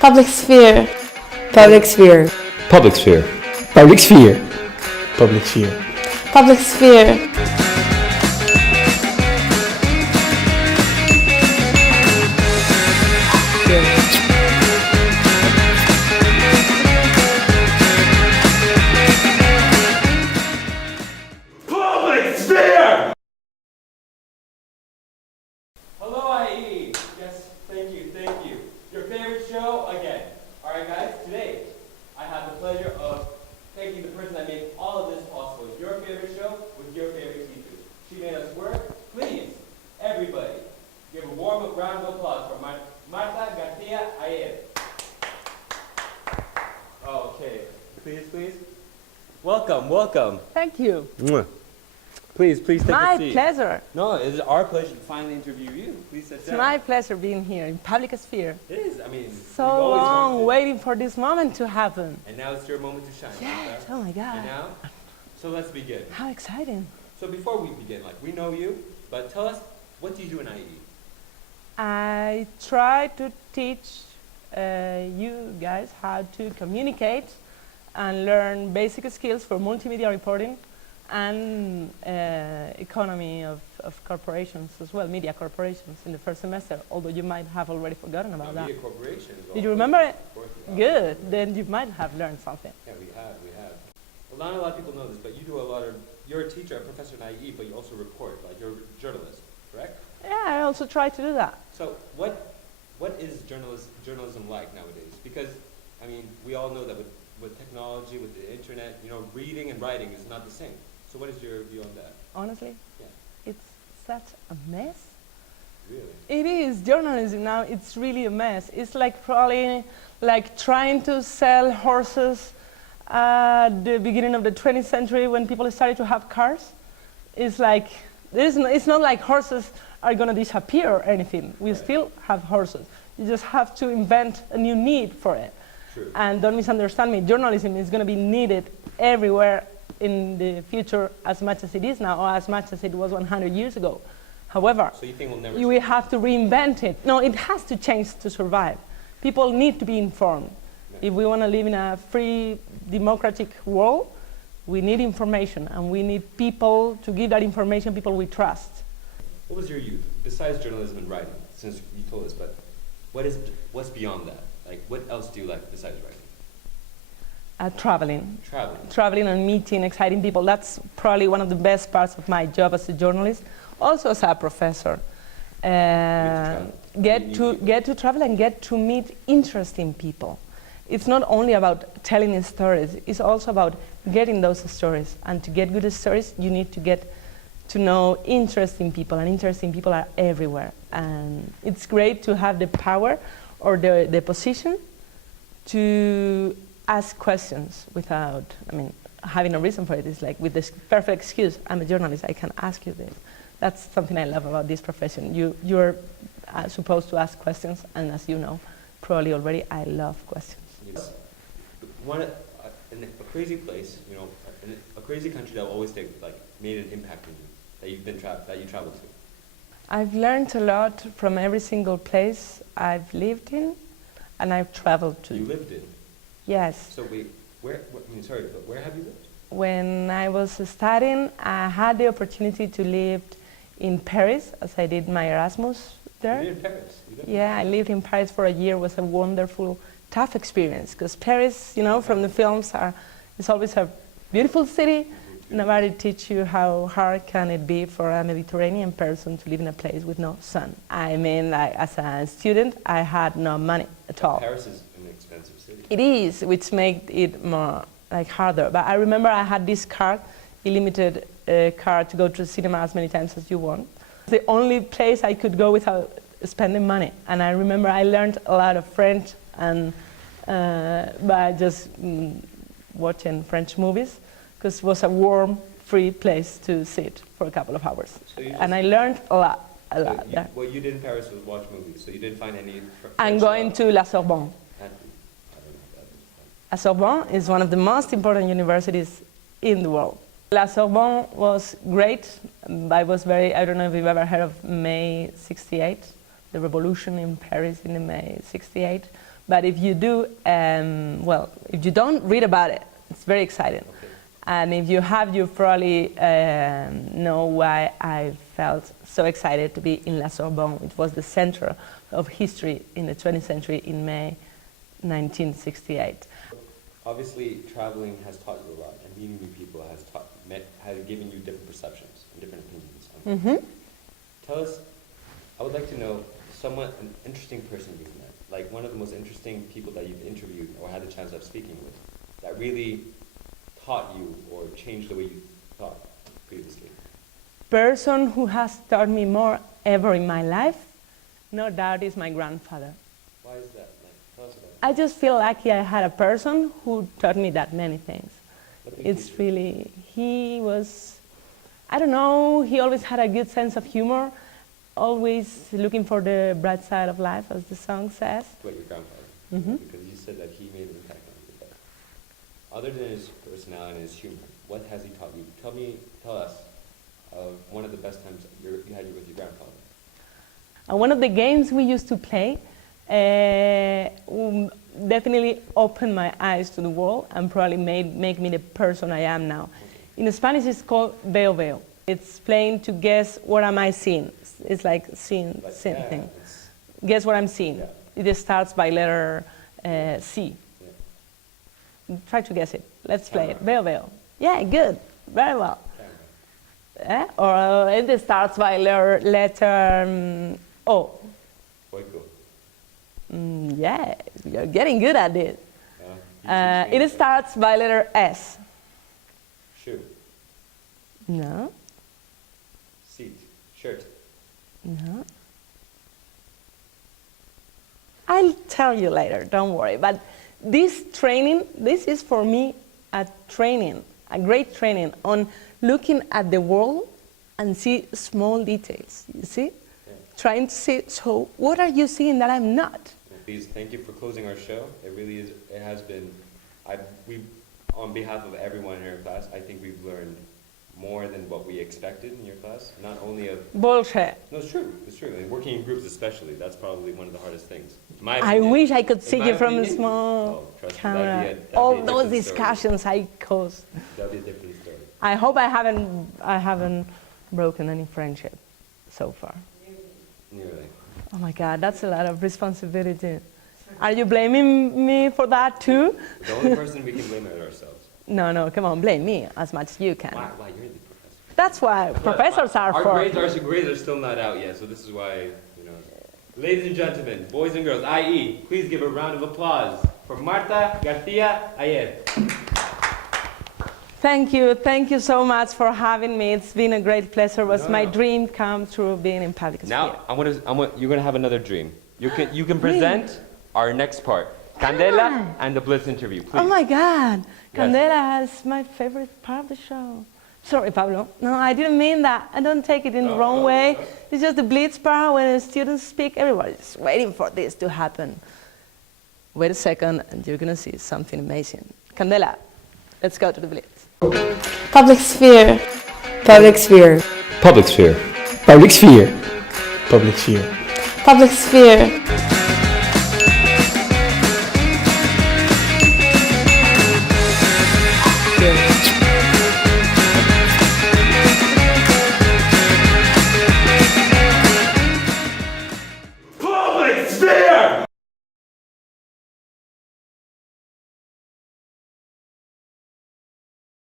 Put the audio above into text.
Public sphere. Public sphere. Public sphere. Public sphere. Public sphere. Public sphere. Public sphere! Hello, IE. Yes, thank you. Your favorite show again. All right, guys. Today, I have the pleasure of thanking the person that made all of this possible. Your favorite show with your favorite teacher. She made us work. Please, everybody, give a warm round of applause for Marta, Garcia, Okay. Please. Welcome. Thank you. Please take a seat. My pleasure. No, it is our pleasure to finally interview you. Please sit It's down. my pleasure being here in public sphere. It is. I mean, So we've always long wanted it. waiting for this moment to happen. And now it's your moment to shine. Yes, Marta. oh my God. And now, so let's begin. How exciting. So before we begin, we know you, but tell us, what do you do in IE? I try to teach you guys how to communicate and learn basic skills for multimedia reporting and economy of corporations as well, media corporations in the first semester, although you might have already forgotten about that. Media corporations. Did you remember it? Of course we have. Good, then you might have learned something. Yeah, we have. Well, not a lot of people know this, but you do a lot of, you're a teacher, a professor in IE, but you also report, you're a journalist, correct? Yeah, I also try to do that. So what is journalism like nowadays? Because, I mean, we all know that with technology, with the internet, reading and writing is not the same. So what is your view on that? Honestly, Yeah. it's such a mess. Really? It is. Journalism now, it's really a mess. It's probably like trying to sell horses at the beginning of the 20th century when people started to have cars. It's it's not like horses are going to disappear or anything. We still have horses. You just have to invent a new need for it. True. And don't misunderstand me, journalism is going to be needed everywhere in the future as much as it is now, or as much as it was 100 years ago. However, So you think we'll never we have to reinvent it. No, it has to change to survive. People need to be informed. Yeah. If we want to live in a free, democratic world, we need information, and we need people to give that information, people we trust. What was your youth, besides journalism and writing, since you told us, but what's beyond that? What else do you like besides writing? Traveling. Traveling. Traveling and meeting exciting people. That's probably one of the best parts of my job as a journalist, also as a professor. Get to travel and get to meet interesting people. It's not only about telling stories, it's also about getting those stories. And to get good stories, you need to get to know interesting people, and interesting people are everywhere. And it's great to have the power or the position to ask questions without, having a reason for it. It's like with this perfect excuse, I'm a journalist, I can ask you this. That's something I love about this profession. You're supposed to ask questions, and as you know, probably already, I love questions. A crazy place, a crazy country that will always made an impact on you, that you traveled to. I've learned a lot from every single place I've lived in, and I've traveled to. You lived in? Yes. So wait, where have you lived? When I was studying, I had the opportunity to live in Paris, as I did my Erasmus there. You lived in Paris? Yeah, I lived in Paris for a year. It was a wonderful, tough experience, because Paris, from the films, it's always a beautiful city. Nobody teach you how hard can it be for a Mediterranean person to live in a place with no sun. As a student, I had no money at all. Paris is an expensive city. It is, which made it more harder. But I remember I had this card, unlimited card, to go to the cinema as many times as you want. The only place I could go without spending money. And I remember I learned a lot of French and by just watching French movies, because it was a warm, free place to sit for a couple of hours. So and I learned a lot. Yeah. What you did in Paris was watch movies, so you didn't find any... I'm going to La Sorbonne. La Sorbonne is one of the most important universities in the world. La Sorbonne was great. I don't know if you've ever heard of May 68. the revolution in Paris in May '68. But if you do, well, if you don't read about it, it's very exciting. Okay. And if you have, you probably know why I felt so excited to be in La Sorbonne. It was the center of history in the 20th century in May 1968. Obviously, traveling has taught you a lot, and meeting new people has given you different perceptions and different opinions on things. Tell us, I would like to know an interesting person you've met, like one of the most interesting people that you've interviewed or had the chance of speaking with, that really taught you or changed the way you thought previously. Person who has taught me more ever in my life, no doubt, is my grandfather. Why is that? Tell us about it. I just feel lucky I had a person who taught me that many things. What did he It's teach you? really, he was, I don't know, he always had a good sense of humor, always looking for the bright side of life, as the song says. What, your grandfather? Because you said that he made an impact on you. But other than his personality and his humor, what has he taught you? Tell us of one of the best times you had with your grandfather. And one of the games we used to play definitely opened my eyes to the world and probably make me the person I am now. In Spanish, it's called veo veo. It's playing to guess what am I seeing. It's like seeing thing. Guess what I'm seeing. Yeah. It starts by letter C. Yeah. Try to guess it. Let's play it. Camera. Veo veo. Yeah, good. Very well. Or it starts by letter O. Oiko. Yeah, you're getting good at it. You teach me It starts by letter S. Shoe. No, Seat. Shirt. no. I'll tell you later, don't worry. But this training, this is for me a training, a great training on looking at the world and see small details, you see? Yeah. Trying to see, so what are you seeing that I'm not? Please, thank you for closing our show. It really is, it has been, on behalf of everyone in your class, I think we've learned more than what we expected in your class. Not only of, Bullshit. no, it's true, and working in groups especially, that's probably one of the hardest things. In my I opinion. wish I could see In you my from a opinion, small trust me, camera. that'd be All a those different story. discussions I caused. That'd be a different story. I hope I haven't broken any friendship so far. Nearly. Oh my God, that's a lot of responsibility. Are you blaming me for that too? The only person we can blame is ourselves. No, come on, blame me as much as you can. Why you're the professor? That's why professors are Our for. grades are still not out yet, so this is why, you know. Ladies and gentlemen, boys and girls, i.e., please give a round of applause for Marta, Garcia, Ayer. Thank you so much for having me. It's been a great pleasure. It was my dream come true being in public sphere. Now, you're gonna have another dream. You can present our next part, Candela and the Blitz interview, please. Oh my God, Yes. Candela is my favorite part of the show. Sorry, Pablo. No, I didn't mean that. I don't take it in the wrong way. It's just the Blitz part when the students speak. Everybody's waiting for this to happen. Wait a second, and you're gonna see something amazing. Candela, let's go to the Blitz. Public sphere. Public sphere. Public sphere. Public sphere. Public sphere. Public sphere.